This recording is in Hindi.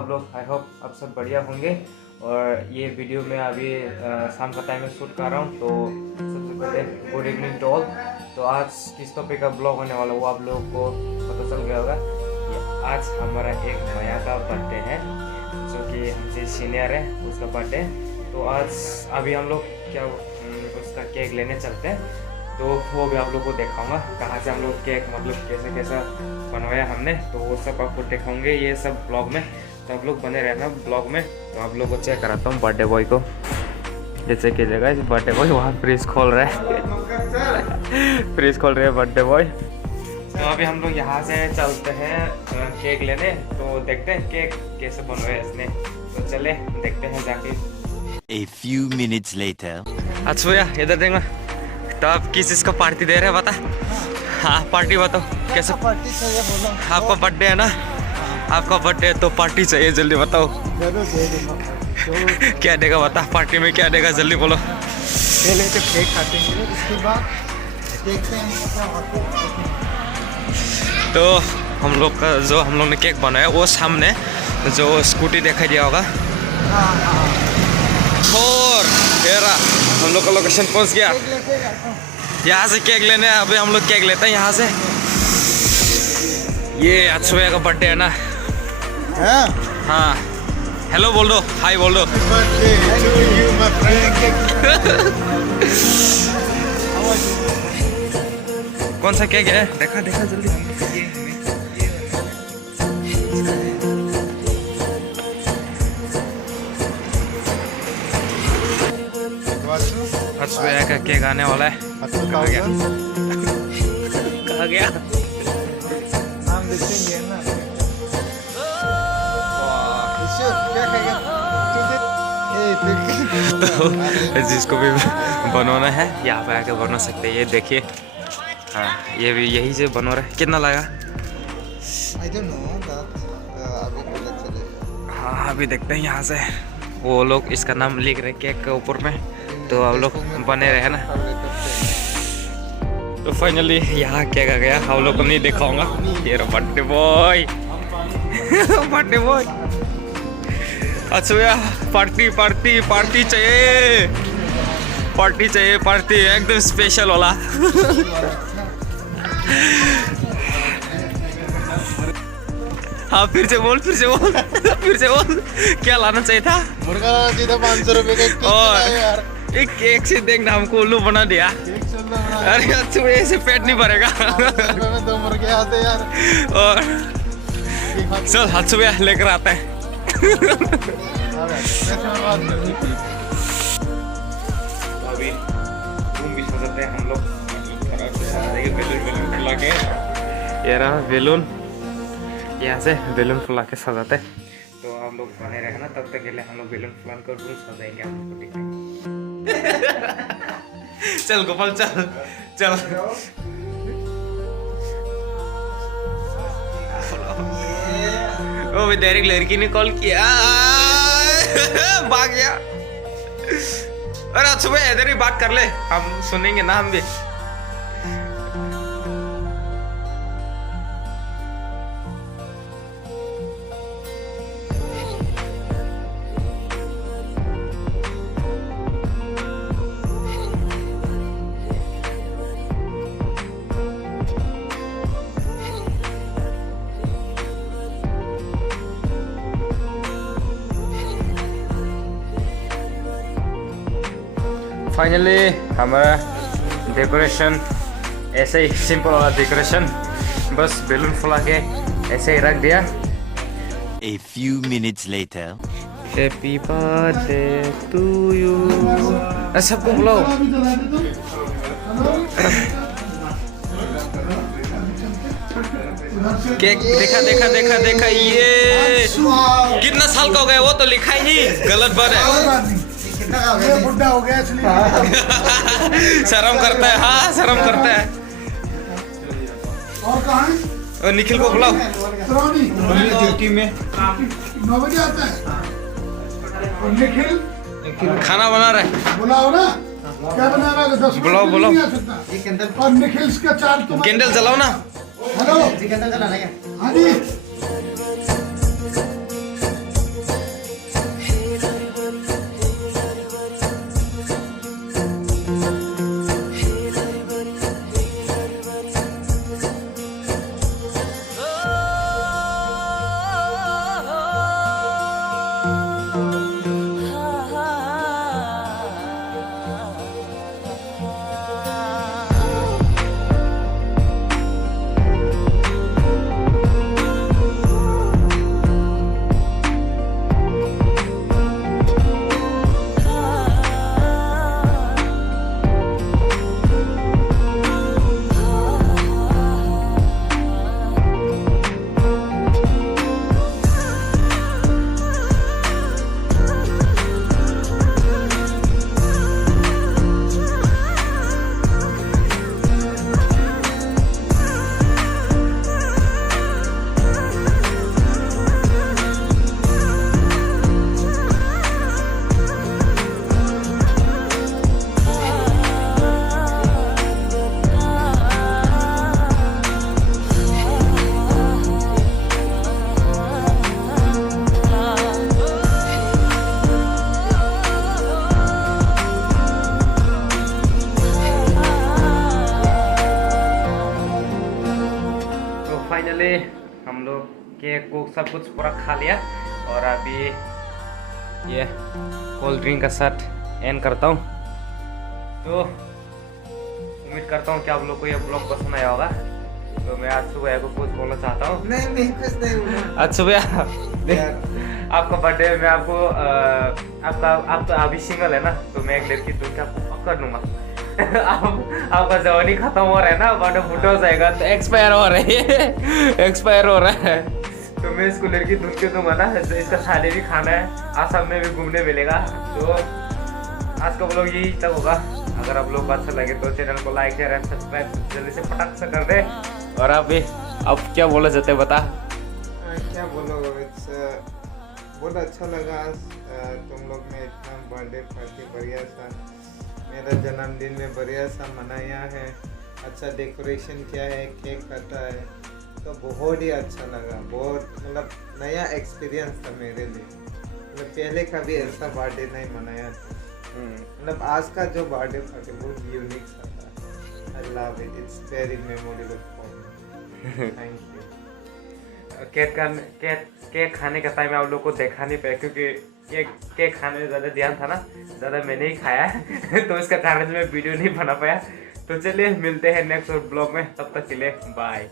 आप लोग? आई होप आप सब बढ़िया होंगे। और ये वीडियो मैं अभी शाम का टाइम में शूट कर रहा हूँ, तो सबसे पहले गुड इवनिंग टू ऑल। तो आज किस टॉपिक का ब्लॉग होने वाला वो आप लोगों को पता चल गया होगा। आज हमारा एक भैया का बर्थडे है जो कि हमसे सीनियर है, उसका बर्थडे। तो आज अभी हम लोग क्या उसका केक लेने चलते हैं, तो वो भी आप लोग को दिखाऊंगा कहाँ से हम लोग केक मतलब कैसे कैसा बनवाया हमने, तो वो सब आपको दिखाऊंगे ये सब ब्लॉग में। तो आप लोग बने रहना ब्लॉग में। तो आप लोग को चेक कराता हूँ बर्थडे बॉय को, ये चेक कीजिएगा। इस बर्थडे बॉय वहाँ फ्रिज खोल रहा है फ्रिज खोल रहे हैं बर्थडे बॉय। तो अभी हम लोग यहाँ से चलते हैं केक लेने, तो देखते हैं केक कैसे बनवाया इसने। तो चले देखते हैं जाके। A few minutes later. अच्छा भैया इधर देखना, तो आप किस चीज़ का पार्टी दे रहे हैं बता? हाँ पार्टी बताओ कैसे? पार्टी चाहिए बोलो। आपका बर्थडे है ना? आपका बर्थडे है तो पार्टी चाहिए, जल्दी बताओ। जरूर दे दूंगा। क्या देगा बता, पार्टी में क्या देगा जल्दी बोलो। पहले तो केक काटेंगे, उसके बाद देखते हैं क्या होता है। तो हम लोग का जो हम लोग ने केक बनाया वो सामने जो स्कूटी दिखाई दिया होगा, और तेरा हम लोग का लोकेशन पहुंच गया। यहाँ से केक लेने अभी हम लोग केक लेते हैं यहाँ से। ये अक्षय का बर्थडे है ना? हाँ हेलो बोल दो, हाय बोल दो। कौन सा केक है? देखा देखा जल्दी। अक्षय का केक आने वाला है। कहाँ गया? नाम देखेंगे ना। क्या कहेगा? तो जिसको भी बनवाना है यहाँ पे आके बना सकते हैं। ये देखिए, हाँ ये भी यही से बनवा रहा है। कितना लगा? I don't know that, अभी पता चलेगा। हाँ अभी देखते हैं यहाँ से। वो लोग इसका नाम लिख रहे केक के ऊपर में, तो आप लोग बने रहे ना। तो फाइनली यहाँ केक आ गया, आप लोग को नहीं दिखाऊंगा। ये रहा बर्थडे बॉय बर्थडे बॉय। अच्छा भैया पार्टी पार्टी पार्टी चाहिए, पार्टी चाहिए, पार्टी एकदम स्पेशल वाला हाँ फिर से बोल फिर से बोल फिर से बोल, क्या लाना चाहिए था? मुर्गा लाना चाहिए था 500 रुपए का केक। और यार एक केक से देखना हमको उल्लू बना दिया। अरे अच्छा ऐसे पेट नहीं भरेगा। 2 मुर्गे आते यार। और चल हाथ भैया लेकर आता है। अभी रूम भी सजाते हैं हम लोग, बेलून फुला के। ये रहा बेलून, यहाँ से बेलून फुला के सजाते हैं। तो हम लोग बने रहे ना, तब तक के लिए हम लोग बेलून फुला कर रूम सजाएंगे आप लोग को दिखाएंगे। चल गोपाल चल चल। वो डायरेक्ट लड़की ने कॉल किया भाग गया। अरे सुबह इधर ही बात कर ले, हम सुनेंगे ना हम भी। फाइनली हमारा डेकोरेशन ऐसे ही सिंपल वाला डेकोरेशन, बस बेलून फुला के ऐसे ही रख दिया। A few minutes later. Happy birthday to you. सबको बुलाओ। केक देखा देखा देखा देखा, ये कितना साल का हो गया वो तो लिखा ही नहीं, गलत बात है। बुढ़ा हो गया इसलिए शर्म करता है, हाँ शर्म करता है। और कहाँ है? और निखिल को बुलाओ। ड्यूटी में 9 बजे आता है। और निखिल खाना बना रहा है, बुलाओ ना। क्या बना रहा है? 10 बुलाओ बुलाओ। और निखिल का चार्ज तुम। कैंडल जलाओ ना। हेलो हाँ जी। फाइनली हम लोग केक को सब कुछ पूरा खा लिया और अभी ये कोल्ड ड्रिंक का साथ एंड करता हूँ। तो उम्मीद करता हूँ कि आप लोग को ये ब्लॉग पसंद आया होगा। तो मैं आज सुबह को कुछ बोलना चाहता हूँ। नहीं कुछ नहीं बोलना। आज सुबह आपका बर्थडे में आपको आप तो अभी सिंगल है ना, तो मैं एक लड़की ढूंढ के आपको पकड़ लूंगा। आपका जवानी खत्म हो रहा है ना, बर्थडे फुटा हो जाएगा तो एक्सपायर हो रहा है एक्सपायर हो रहा है। तो मैं इसको लड़की ढूंढ के दूंगा ना, तो इसका शादी भी खाना है, आसाम में भी घूमने मिलेगा। तो आज का ब्लॉग यही तक होगा। अगर आप लोग को अच्छा लगे तो चैनल को लाइक शेयर एंड सब्सक्राइब जल्दी से फटाक से कर दे। और आप क्या बोला जाते बता। क्या बोलो, बहुत अच्छा लगा आज तुम लोग ने इतना बर्थडे पार्टी बढ़िया सा मेरा जन्मदिन में बढ़िया सा मनाया है। अच्छा डेकोरेशन किया है, केक काटा है, तो बहुत ही अच्छा लगा। बहुत मतलब नया एक्सपीरियंस था मेरे लिए। मतलब पहले कभी ऐसा बर्थडे नहीं मनाया था। मतलब आज का जो बर्थडे पार्टी बहुत यूनिक सा था। I love it, it's very memorable for me. Thank you. Cake खाने का टाइम आप लोग को देखा नहीं पाया क्योंकि केक खाने में ज़्यादा ध्यान था ना, ज़्यादा मैंने ही खाया है तो इसका कारण मैं वीडियो नहीं बना पाया। तो चलिए मिलते हैं नेक्स्ट ब्लॉग में, तब तक के लिए बाय।